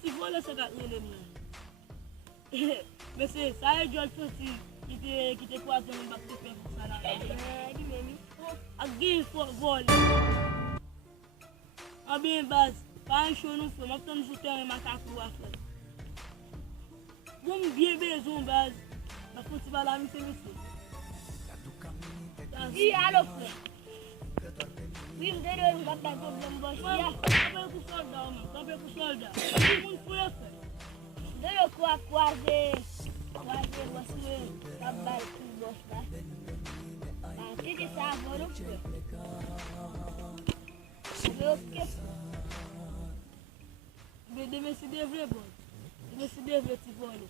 Ti vole se kat relem nan. Mese, sa e jol foti ki te kwa zon bak te fe fok sa la. Di meni. Ak gen fok vole. A bien baz, pa an show nou fe, map ton nou ten makakou a fe. Bon bien bezon baz. Bak foti bala mi se mese. Di alo fe. Oui, mde do yon bak dan problem bosh ya. Kabe ku solda man, kabe ku solda. Ki moun fwe fe. Do yo kwaze waswe kabal ki bosh la. Ti di sa volo fe. Do ke. Be de mesi de vre bon. De mesi de vre ti vole.